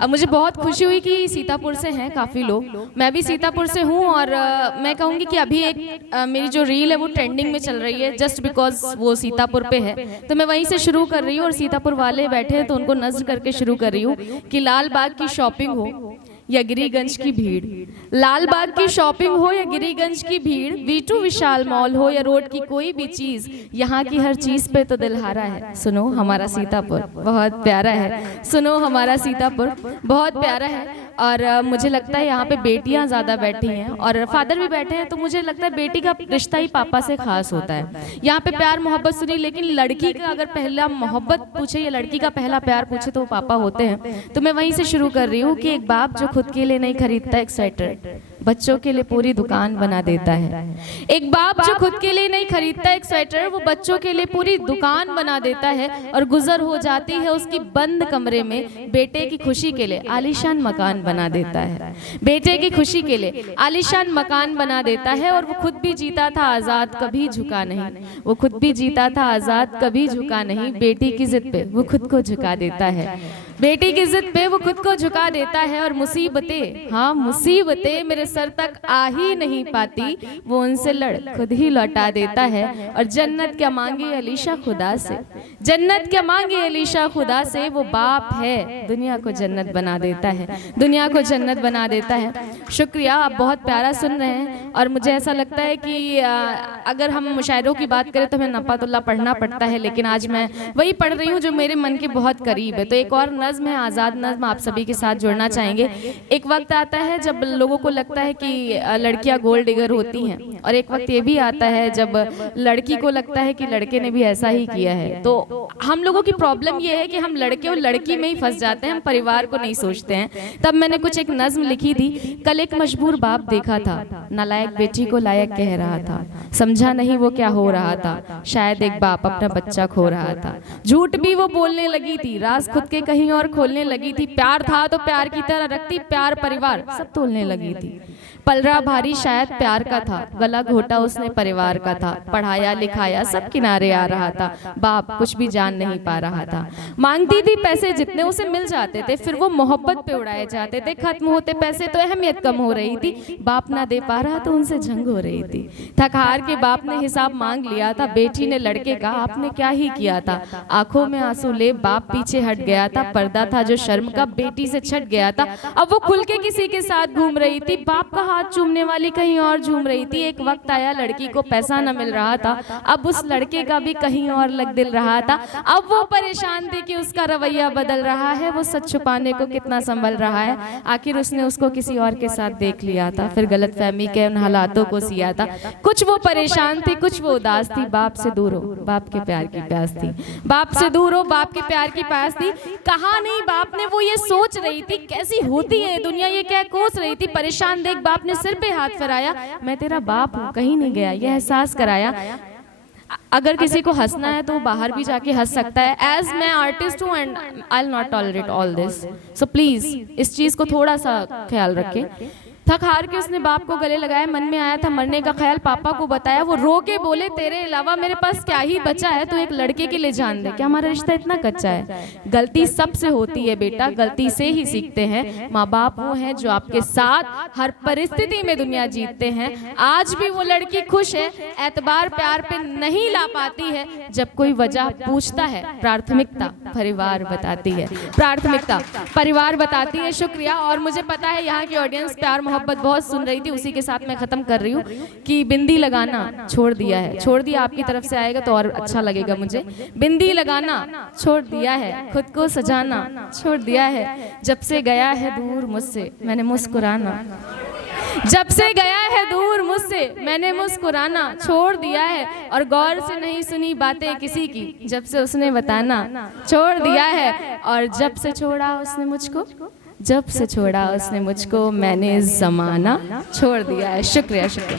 अब मुझे बहुत खुशी हुई कि सीतापुर से हैं काफ़ी लोग, मैं भी सीतापुर से हूँ और मैं कहूँगी कि अभी एक मेरी जो रील है वो ट्रेंडिंग में चल रही है जस्ट बिकॉज वो सीतापुर पे है, तो मैं वहीं से शुरू कर रही हूँ। और सीतापुर वाले बैठे हैं तो उनको नज़र करके शुरू कर रही हूँ कि लाल बाग की शॉपिंग हो या गिरिगंज की भीड़, लाल बाग की शॉपिंग हो या गिरिगंज की भीड़, V2 विशाल मॉल हो या रोड की कोई भी चीज़, यहाँ की हर चीज़ पे तो दिलहारा है। सुनो हमारा सीतापुर बहुत प्यारा है, सुनो हमारा सीतापुर बहुत प्यारा है। और मुझे लगता है यहाँ पे बेटियाँ ज़्यादा बैठी हैं और फादर भी बैठे हैं, तो मुझे लगता है बेटी का रिश्ता ही पापा से खास होता है। यहाँ पे प्यार मोहब्बत सुनी, लेकिन लड़की का अगर पहला मोहब्बत पूछे या लड़की का पहला प्यार पूछे तो वो पापा होते हैं। तो मैं वहीं से शुरू कर रही हूँ कि एक बाप जो खुद के लिए नहीं खरीदता एक स्वेटर, बच्चों के लिए पूरी दुकान बना देता है। एक बाप जो खुद के लिए नहीं खरीदता एक स्वेटर, वो बच्चों के लिए पूरी दुकान बना देता है और गुजर हो जाती है उसकी बंद कमरे में बेटे की खुशी के लिए आलीशान मकान बना देता है। बेटे की खुशी के लिए आलीशान मकान बना देता है। और वो खुद भी जीता था आज़ाद, कभी झुका नहीं, वो खुद भी जीता था आज़ाद, कभी झुका नहीं। बेटी की जिद पे वो खुद को झुका देता है, बेटी की जिद पे वो खुद को झुका देता है। और मुसीबतें, हाँ मुसीबतें मेरे सर तक आ ही नहीं पाती, वो उनसे लड़ खुद ही लौटा देता है। और जन्नत क्या मांगे अलीशा खुदा से, जन्नत क्या मांगे अलीशा खुदा से, वो बाप है दुनिया को जन्नत बना देता है, दुनिया को जन्नत बना देता है। शुक्रिया, आप बहुत प्यारा सुन रहे हैं। और मुझे ऐसा लगता है कि अगर हम मुशायरों की बात करें तो हमें नफ़ातुल्लाह पढ़ना पड़ता है, लेकिन आज मैं वही पढ़ रही हूँ जो मेरे मन के बहुत करीब है। तो एक और नज़्म है, आज़ाद नज़्म, आप सभी के साथ जुड़ना चाहेंगे। एक वक्त आता है जब लोगों को लगता है कि लड़कियां गोल्ड डिगर होती हैं, और एक वक्त ये भी आता है जब लड़की को लगता है कि लड़के ने भी ऐसा ही किया है। तो हम लोगों की प्रॉब्लम ये है कि हम लड़के और लड़की में ही फंस जाते हैं, हम परिवार को नहीं सोचते हैं। तब मैंने कुछ एक नज़्म लिखी थी। कल एक मजबूर बाप देखा था, नालायक बेटी को लायक कह रहा था, समझा नहीं वो क्या हो रहा था, शायद एक बाप अपना बच्चा खो रहा था। झूठ भी वो बोलने लगी थी, राज खुद के कहीं और खोलने लगी थी, प्यार था तो प्यार की तरह रखती, प्यार परिवार सब तोलने लगी थी। पलरा भारी शायद प्यार का था, गला घोटा उसने परिवार का था, पढ़ाया लिखाया सब किनारे आ रहा था, बाप कुछ भी जान नहीं पा रहा था। मांगती थी पैसे जितने उसे मिल जाते थे, फिर वो मोहब्बत पे उड़ाए जाते थे, खत्म होते पैसे तो अहमियत कम हो रही थी, बाप ना दे पा रहा तो उनसे जंग हो रही थी। थक हार के बाप ने हिसाब मांग लिया था, बेटी ने लड़के का आपने क्या ही किया था, आंखों में आंसू ले बाप पीछे हट गया था, पर्दा था जो शर्म का बेटी से छट गया था। अब वो खुल के किसी के साथ घूम रही थी, बाप का हाथ चूमने वाली कहीं और झूम रही थी। एक वक्त आया लड़की को पैसा न मिल रहा था, अब उस लड़के का भी कहीं और लग दिल रहा था। अब वो परेशान थी कि उसका रवैया बदल रहा है, वो सच छुपाने को कितना संभल रहा है, आखिर उसने उसको किसी और के साथ देख लिया था, फिर गलतफहमी के उन हालातों को सिया था। कुछ वो परेशान थी, कुछ वो उदास थी, बाप से दूर हो बाप के प्यार की प्यास थी, बाप से दूर हो बाप के प्यार की प्यास थी। कहा नहीं बाप ने वो ये सोच रही थी, कैसी होती है दुनिया ये क्या कोस रही थी। परेशान देख बाप ने सिर पे हाथ फिराया, मैं तेरा बाप हूँ कहीं नहीं गया, ये एहसास कराया। अगर किसी को हंसना है तो बाहर भी जाके हंस सकता है। एज मैं आर्टिस्ट हूँ and I will not tolerate all this, so please इस चीज को थोड़ा सा ख्याल रखें। थक हार के उसने बाप को गले लगाया, मन में आया था मरने का ख्याल, पापा को बताया, वो रो के बोले तेरे अलावा मेरे पास क्या ही बचा है, तो एक लड़के के लिए जान दे, क्या हमारा रिश्ता इतना कच्चा है। गलती सबसे होती है बेटा, गलती से ही सीखते हैं, माँ बाप वो हैं जो आपके साथ हर परिस्थिति में दुनिया जीतते हैं। आज भी वो लड़की खुश है, एतबार प्यार पे नहीं ला पाती है, जब कोई वजह पूछता है प्राथमिकता परिवार बताती है, प्राथमिकता परिवार बताती है। शुक्रिया। और मुझे पता है यहाँ की ऑडियंस प्यार मोहब्बत बहुत सुन रही थी, उसी के साथ मैं खत्म कर रही हूँ कि बिंदी लगाना छोड़ दिया है, छोड़ दिया आपकी तरफ से आएगा तो और अच्छा लगेगा मुझे। बिंदी लगाना छोड़ दिया है, खुद को सजाना छोड़ दिया है, जब से गया है दूर मुझसे मैंने मुस्कुराना, जब से गया है दूर मुझसे मैंने मुस्कुराना छोड़ दिया है, और गौर से नहीं सुनी बातें किसी की, जब से उसने बताना छोड़ दिया है, और जब से छोड़ा उसने मुझको, जब से छोड़ा उसने मुझको मैंने ज़माना छोड़ दिया है। शुक्रिया शुक्रिया।